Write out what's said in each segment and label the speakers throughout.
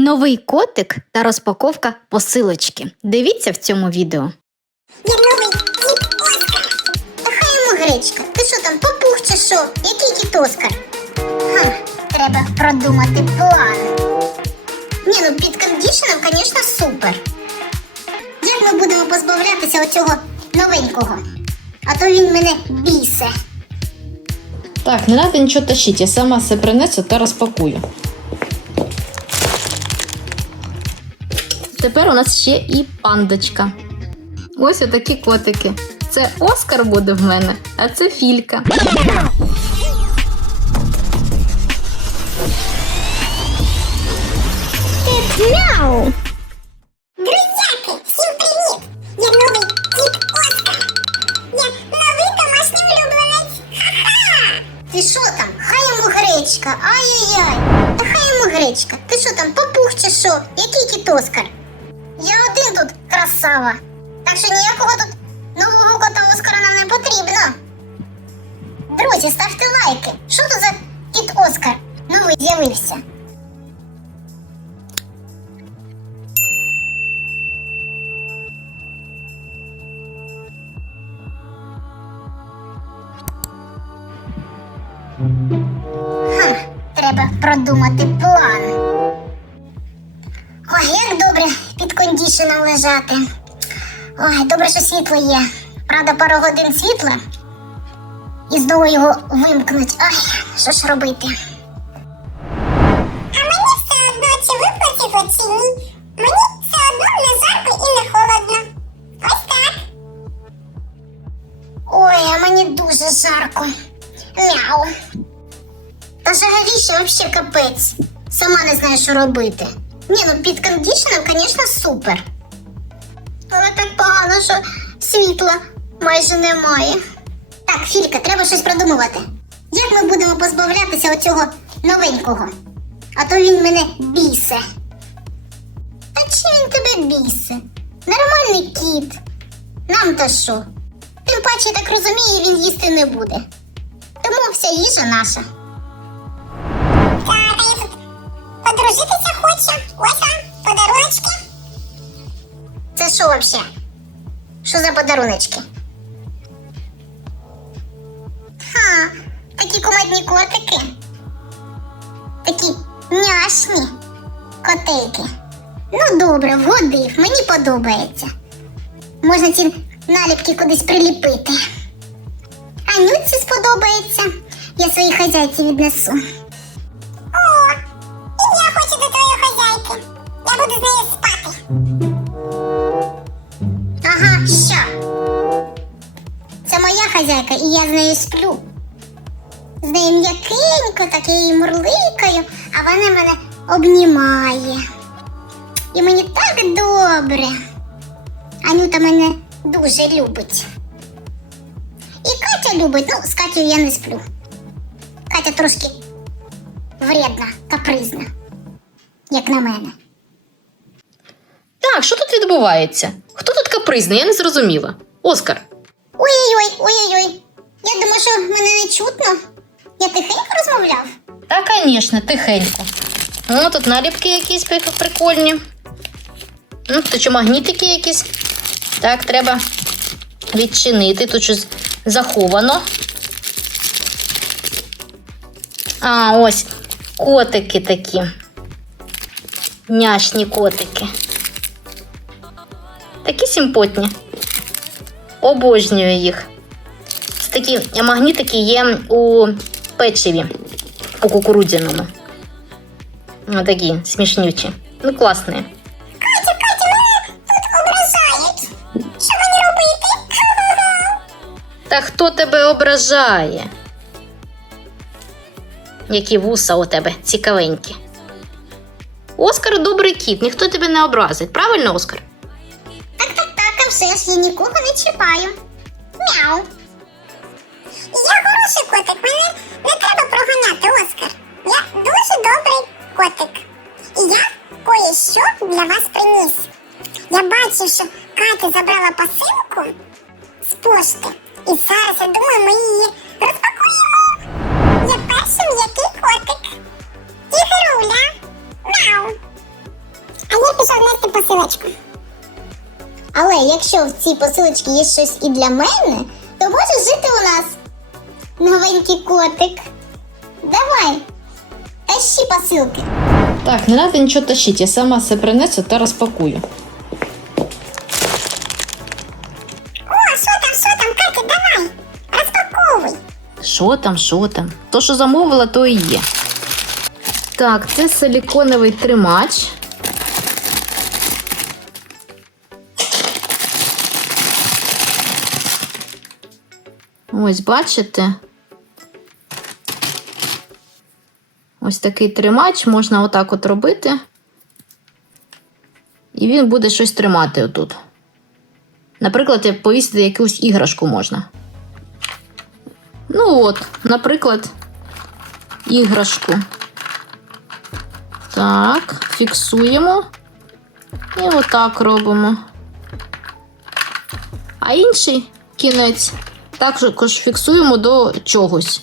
Speaker 1: Новий котик та розпаковка посилочки. Дивіться в цьому відео.
Speaker 2: Я новий кіт Оскар. Та хай йому гречка. Ти що там, попух чи що? Який кіт Оскар? Ха, треба продумати план. Ні, ну під кондішеном, звісно, супер. Як ми будемо позбавлятися оцього новенького? А то він мене бісе.
Speaker 3: Так, не треба нічого тащити, я сама все принесу та розпакую. Тепер у нас ще і пандочка. Ось отакі котики. Це Оскар буде в мене, а це Філька.
Speaker 2: Друзяки, красава. Так що ніякого тут нового кота Оскара нам не потрібно. Друзі, ставте лайки. Що тут за кіт Оскар? Новий з'явився. Треба продумати план. Ой, як добре під кондішеном лежати. Ой, добре, що світло є. Правда, пару годин світла. І знову його вимкнуть. Ай, що ж робити? А мені все одно, чи виплатить чи ні. Мені все одно не жарко і не холодно. Ось так. Ой, а мені дуже жарко. Мяу. Та жаровіще вообще капець. Сама не знаю, що робити. Ні, ну під кондішеном, звісно, супер. Але що світла майже немає. Так, Філька, треба щось продумувати. Як ми будемо позбавлятися оцього новенького? А то він мене бісе. Та чи він тебе бісе? Нормальний кіт. Нам то що? Тим паче, я так розумію, він їсти не буде. Тому вся їжа наша. Так, а я тут подружитися хочу. Ось а, подаруночки. Це що вообще? Що за подаруночки? Ха, такі кумедні котики. Такі няшні котейки. Ну добре, вгодив, мені подобається. Можна ці наліпки кудись приліпити. Анюці сподобається. Я своїй хазяйці віднесу. О, і я хочу до твоєї хазяйки. Я буду з нею спати. М'якенько, так я її мурликаю, а вона мене обнімає. І мені так добре. Анюта мене дуже любить. І Катя любить, ну, з Катєю я не сплю. Катя трошки вредна, капризна, як на мене.
Speaker 3: Так, що тут відбувається? Хто тут капризний? Я не зрозуміла. Оскар.
Speaker 2: Ой-ой-ой, ой-ой-ой. Я думаю, що мене не чутно. Я тихенько розмовляв.
Speaker 3: Та, звісно, тихенько. О, тут наліпки якісь прикольні. Ну, тут що магнітики якісь. Так, треба відчинити. Тут щось заховано. А, ось котики такі. Няшні котики. Такі симпотні. Обожнюю їх. Такі магнітики є у печиві у кукурудзяному. Такі смішнючі. Ну, класні.
Speaker 2: Катя, Катя, мене тут ображають. Що мені робити?
Speaker 3: Та хто тебе ображає? Які вуса у тебе цікавенькі. Оскар добрий кіт, ніхто тебе не образить. Правильно, Оскар?
Speaker 2: Так, так, так, а все ж я нікого не чіпаю. Мяу. Котик. І я кое-що для вас приніс. Я бачив, що Катя забрала посилку з пошти. І зараз, я думаю, ми її розпакуємо. Я перший м'який котик. Ігруля. Мяу. пішов нести посилочку. Але якщо в цій посилочці є щось і для мене, то може жити у нас новенький котик. Давай, тащи посилки.
Speaker 3: Так, не треба нічого тащити, я сама все принесу та розпакую.
Speaker 2: О, що там, що там, Катя, давай, розпаковуй.
Speaker 3: Що там, що там? То, що замовила, то і є. Так, це силіконовий тримач. Ось, бачите? Ось такий тримач можна отак от робити. І він буде щось тримати отут. Наприклад, повісити якусь іграшку можна. Ну от, наприклад, іграшку. Так, фіксуємо. І отак робимо. А інший кінець також фіксуємо до чогось.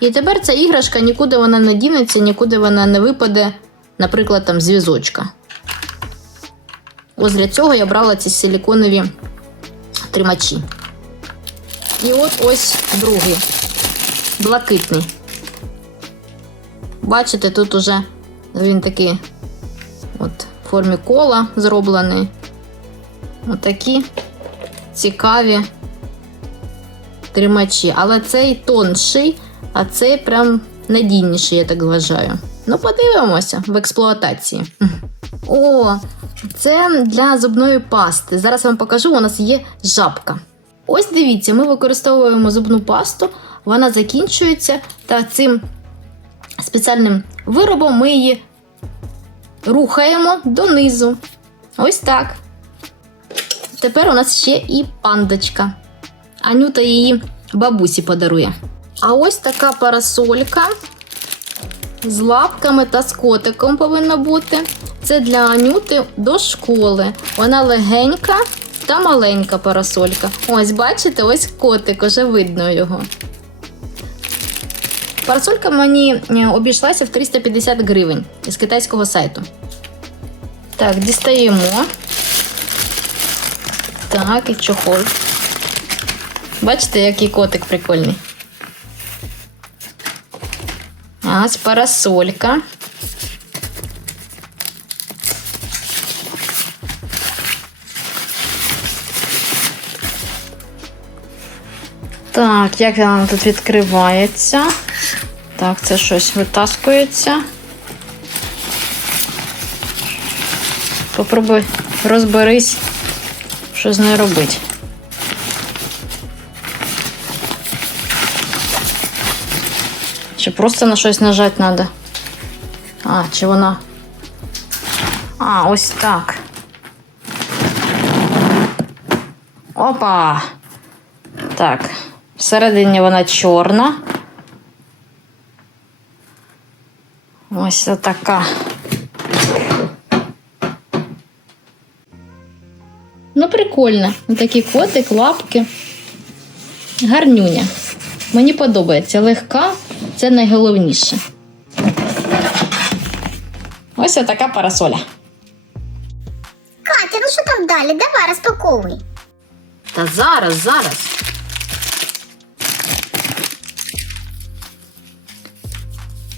Speaker 3: І тепер ця іграшка нікуди вона не дінеться, нікуди вона не випаде, наприклад, там з візочка. Ось для цього я брала ці силіконові тримачі. І от ось другий. Блакитний. Бачите, тут уже він такий от в формі кола зроблений. Отакі цікаві тримачі. Але цей тонший, а цей прям надійніший, я так вважаю. Ну, подивимося в експлуатації. О, це для зубної пасти. Зараз я вам покажу, у нас є жабка. Ось дивіться, ми використовуємо зубну пасту, вона закінчується, та цим спеціальним виробом ми її рухаємо донизу. Ось так. Тепер у нас ще і пандочка. Анюта її бабусі подарує. А ось така парасолька з лапками та з котиком повинна бути. Це для Анюти до школи. Вона легенька та маленька парасолька. Ось, бачите, ось котик, уже видно його. Парасолька мені е, обійшлася в 350 гривень із китайського сайту. Так, дістаємо. Так, і чохол. Бачите, який котик прикольний. А, ось парасолька. Так, як вона тут відкривається? Так, це щось витаскується. Попробуй розберись, що з нею робити. Чи просто на щось нажати треба? А, чи вона. А, ось так. Опа! Так, всередині вона чорна. Ось така. Ну, прикольно. Такий котик, лапки. Гарнюня. Мені подобається. Легка, це найголовніше. Ось така парасоля.
Speaker 2: Катя, ну що там далі? Давай розпаковуй.
Speaker 3: Та зараз, зараз.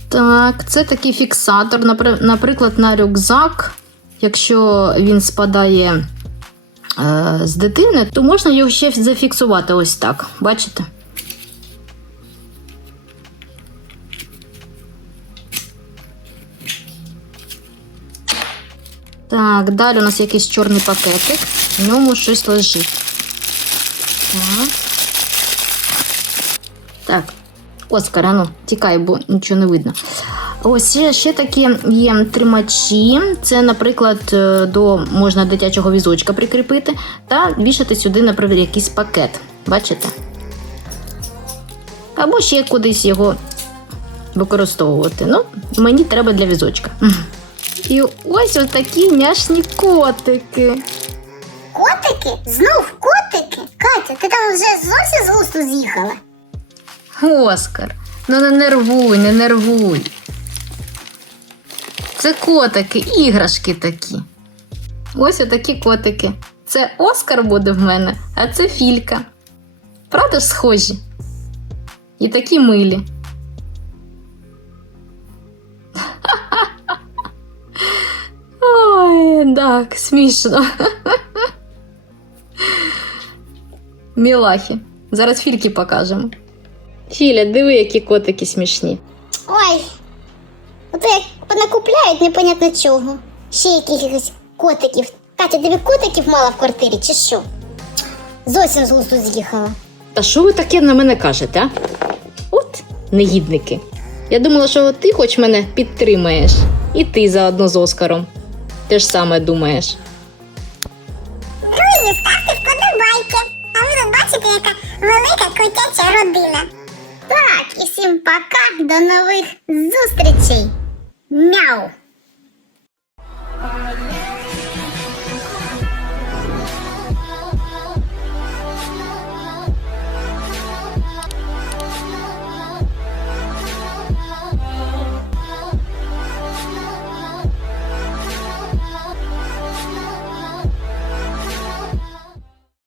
Speaker 3: Так, це такий фіксатор, наприклад, на рюкзак. Якщо він спадає е, з дитини, то можна його ще зафіксувати ось так. Бачите? Так, далі у нас якийсь чорний пакетик, в ньому щось лежить. Так. Так. Оскар, ану, тікай, бо нічого не видно. Ось ще, такі є тримачі. Це, наприклад, е, до можна дитячого візочка прикріпити та вішати сюди, наприклад, якийсь пакет. Бачите? Або ще кудись його використовувати. Ну, мені треба для візочка. І ось отакі няшні котики.
Speaker 2: Котики? Знов котики? Катя, ти там вже зовсім з густу з'їхала.
Speaker 3: Оскар, ну не нервуй, не нервуй. Це котики, іграшки такі. Ось отакі котики. Це Оскар буде в мене, а це Філька. Правда ж схожі? І такі милі. Так, смішно. Мілахи. Зараз фільки покажемо. Філя, диви, які котики смішні.
Speaker 2: Ой, ото як понакупляють непонятно чого. Ще якихось котиків. Катя, тобі котиків мала в квартирі, чи що? Зовсім з глузду з'їхала.
Speaker 3: Та що ви таке на мене кажете, а? От негідники. Я думала, що ти хоч мене підтримаєш. І ти заодно з Оскаром. Те ж саме думаєш.
Speaker 2: Друзі, ставте вподобайки. А ви тут бачите, яка велика котяча родина. Так, і всім пока, до нових зустрічей. Мяу!